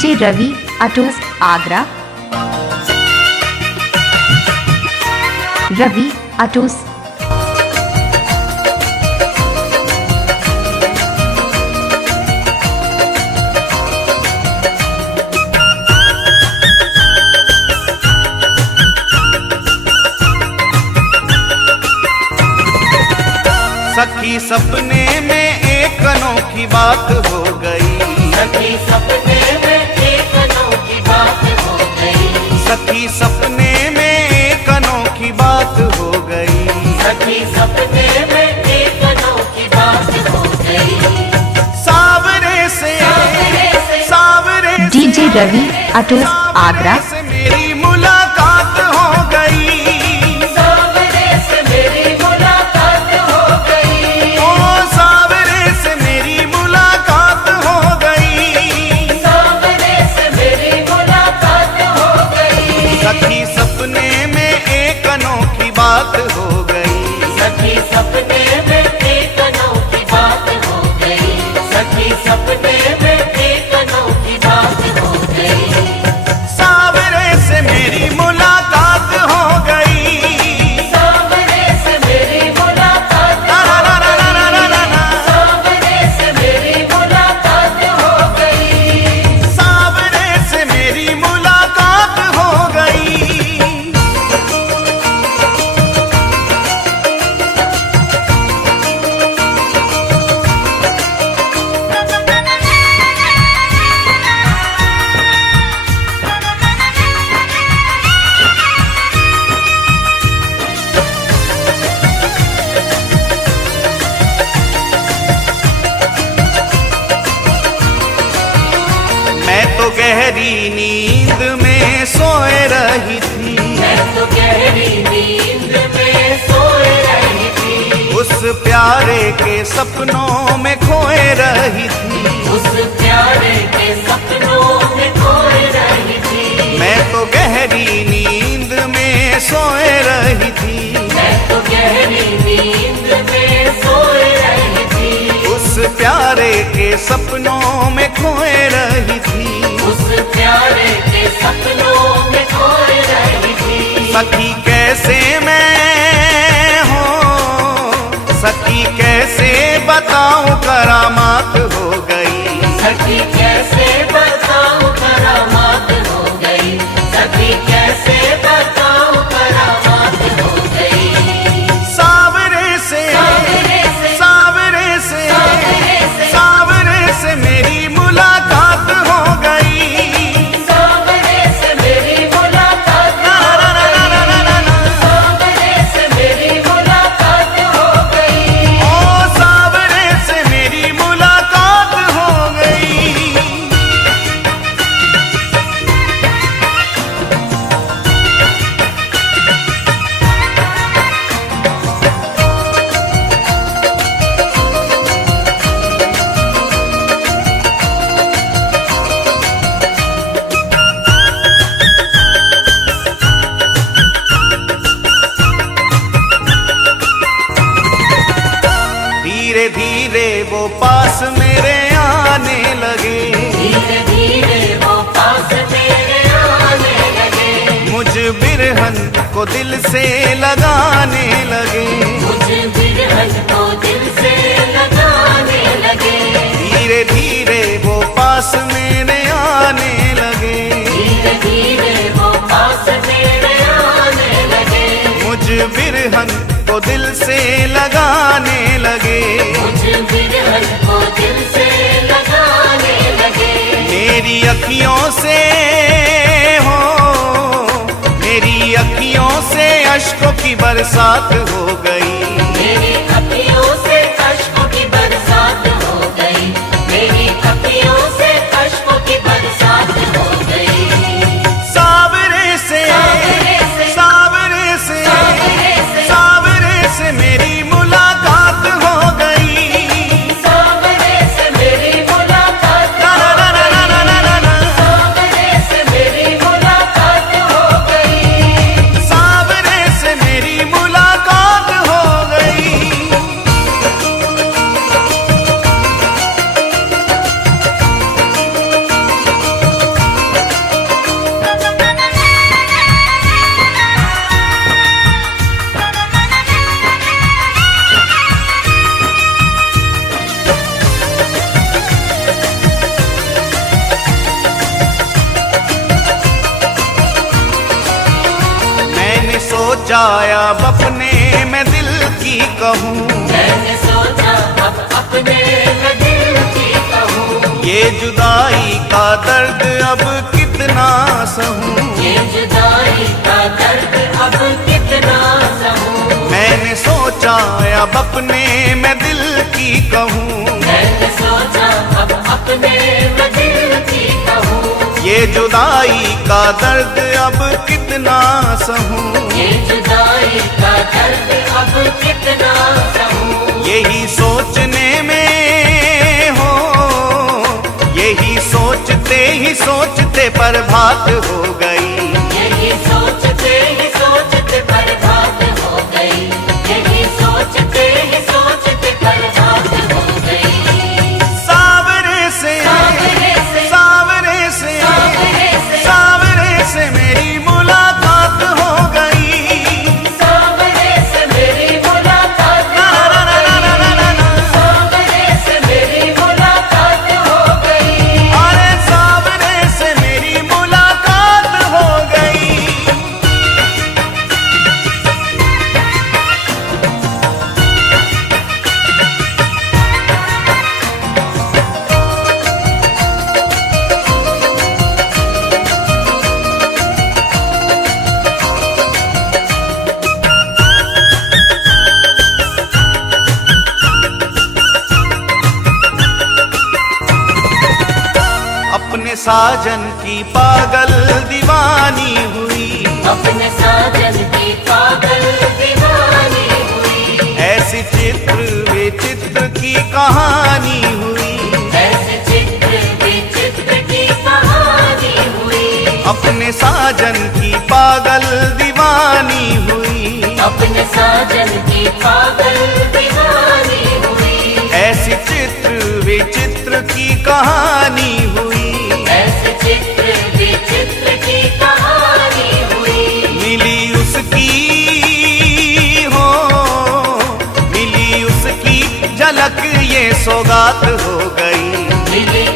DJ Ravi अटूस Agra. Ravi अटूस। सखी सपने में एक अनोखी बात हो गई। सखी सपने में एक अनोखी बात हो गई। सखी सपने में एक अनोखी बात हो गई। सखी सपने में एक अनोखी बात हो गई। सावरे से डीजे रवि अटूस आगरा। से मेरी मुलाकात हो गई। सावरे से मेरी मुलाकात हो गई। ओ सावरे से मेरी मुलाकात हो गई। सावरे से मेरी मुलाकात हो गई। सखी सपने में एक अनोखी बात हो गई। सखी सपने में एक अनोखी बात हो गई। सखी सपने में एक अनोखी बात हो गई। सावरे से मेरी मुलाकात हो गई। सावरे से मेरी मुलाकात ला ला ला ला ला ला ला ला। सावरे से मेरी मुलाकात हो गई। सावरे से मेरी मुलाकात हो गई। मैं तो गहरी नींद में सोए रही थी। मैं तो गहरी नींद में सोए रही थी। उस प्यारे के सपनों में खोए रही थी। उस प्यारे के सपनों में खोए रही थी। मैं तो गहरी नींद में सोए रही थी। मैं तो गहरी नींद में सोए रही थी। उस प्यारे के सपनों में खोए रही थी। उस प्यारे के सपनों में खोए रही थी। सखी कैसे मैं हो, सखी कैसे बताऊं करामात हो गई। सखी कैसे बताऊं करामात हो गई। सखी कैसे बताऊं करामात हो गई। सावरे से सावरे से सावरे से मेरी मुलाकात हो गई। सावरे से मेरी मुलाकात ला हो ला ला ला ला ला ला ला। सावरे से मेरी मुलाकात हो गई। ओ सावरे से मेरी मुलाकात हो गई। धीरे धीरे वो पास मेरे आने लगे। धीरे धीरे वो पास मेरे आने लगे। मुझ बिरहन को दिल से लगाने लगे। मुझे बिरहन को दिल से लगाने लगे। धीरे धीरे वो पास मेरे आने लगे। धीरे धीरे वो पास मेरे आने लगे। मुझ बिरहन को दिल से लगाने लगे। मुझे बिरहन को दिल से लगाने लगे। मेरी अखियों से हो, मेरी अखियों से अश्कों की बरसात हो गई। मेरी अखियों से अश्कों की बरसात हो गई। मेरी अखियों से अश्कों की बरसात हो गई। सावरे से सावरे से सावरे से मेरी मुलाकात हो गई। सावरे से मेरी मुलाकात ला ला ला ला ला ला ला ला। सावरे से मेरी मुलाकात हो गई। सावरे से मेरी मुलाकात हो ये जुदाई का दर्द अब कितना सहूं, ये जुदाई का दर्द अब कितना सहूं। मैंने सोचा अब अपने मैं दिल की कहूँ, मैंने सोचा अब अपने मैं दिल की कहूँ। ये जुदाई का दर्द अब कितना सहूं, ये जुदाई का दर्द अब कितना सहूं। यही सोचने में हो, यही सोचते ही सोचते बर्बाद हो गई, यही सोचते ही सोचते बर्बाद हो गई, यही सोचते ही सोचते बर्बाद हो गई। सावरे से सावरे से सावरे से सावरे से सावरे से मेरी मुलाकात हो गई, सावरे से मेरी मुलाकात हो गई, सावरे से मेरी मुलाकात हो गई। अरे सावरे से मेरी मुलाकात हो गई। अपने साजन की पागल दीवानी हुई, अपने साजन की पागल दीवानी हुई, ऐसी चित्र विचित्र की कहानी हुई, ऐसे चित्र विचित्र की कहानी हुई। अपने साजन की पागल दीवानी हुई, अपने साजन की पागल दीवानी हुई, ऐसी चित्र विचित्र की कहानी हुई, ऐसे चित्र विचित्र की कहानी हुई। मिली उसकी हो, मिली उसकी झलक ये सौगात हो गई, मिली